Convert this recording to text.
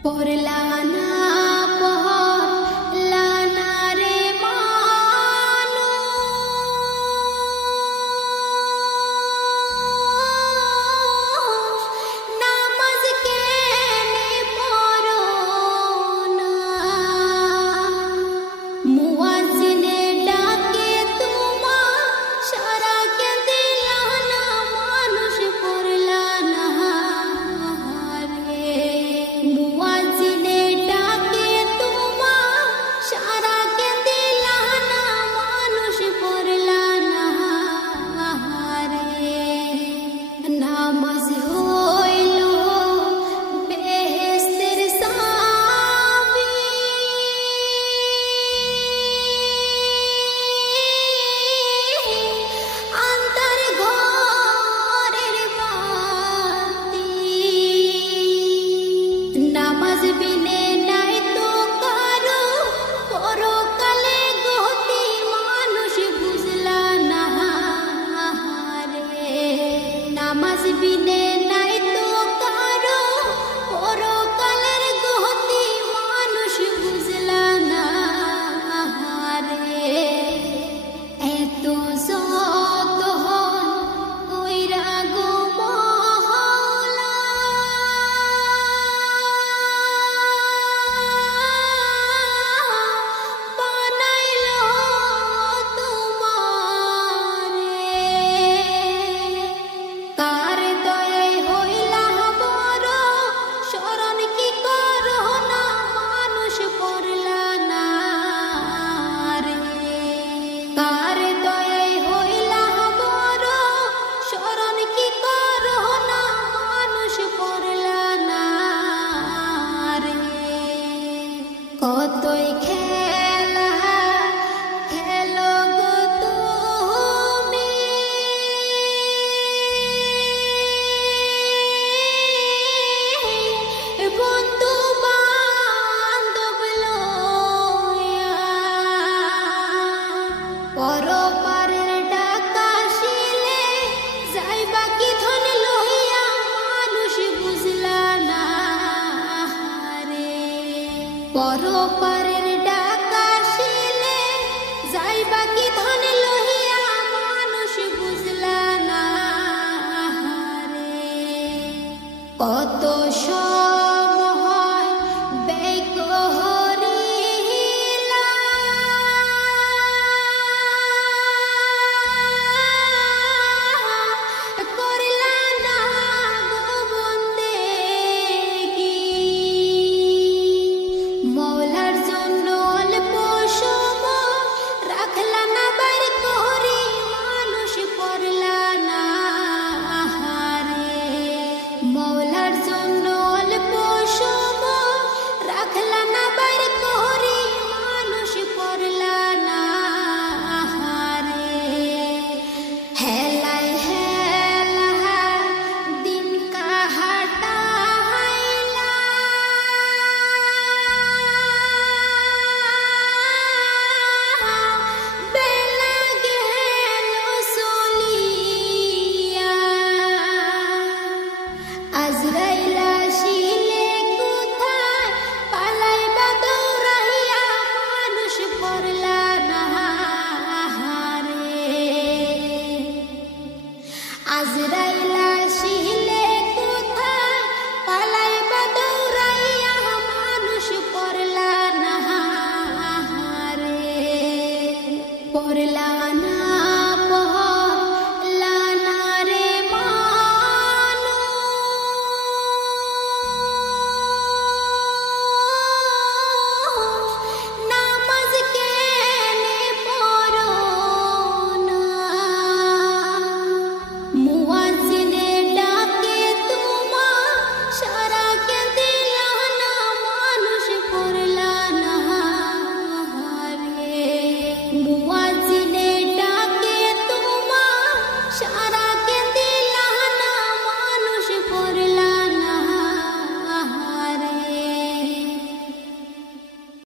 পরলানা পহলানা রে মানু নামাজ কেনে পড়ো না মুয়াজ্জিনে ডাকে তোমা সারা কে দিলানা মানুষ পড়লানা রে মুয়াজ্জিনে ডাকে তোমা সারা কে দিলানা মানুষ পড়লানা রে নামাজ হইল বেহেশতের চাবি আন্তার ঘরের বাতি নামাজ বিনে নাই তো কারো পরকালে গতি মানুষ বুঝলা না রে নামাজ বিনে নাই তো কারো পরকালের গতি মানুষ বুঝলা না রে এত যত হন কইরা গো মহলা বানাইলো তোমারে কার দয়ায় হইলা বড় শরণ কি করো না মানুষ পড়লা না রে কার দয়ায় হইলা বড় শরণ কি করো না মানুষ পড়লা না রে কতই খেলা খেলো গো তুমি বন্ধু বান্ধব লইয়া পরপারের ডাকা শিলে যাইবা কি ধন লইয়া মানুষ বুঝলা না রে পরপারের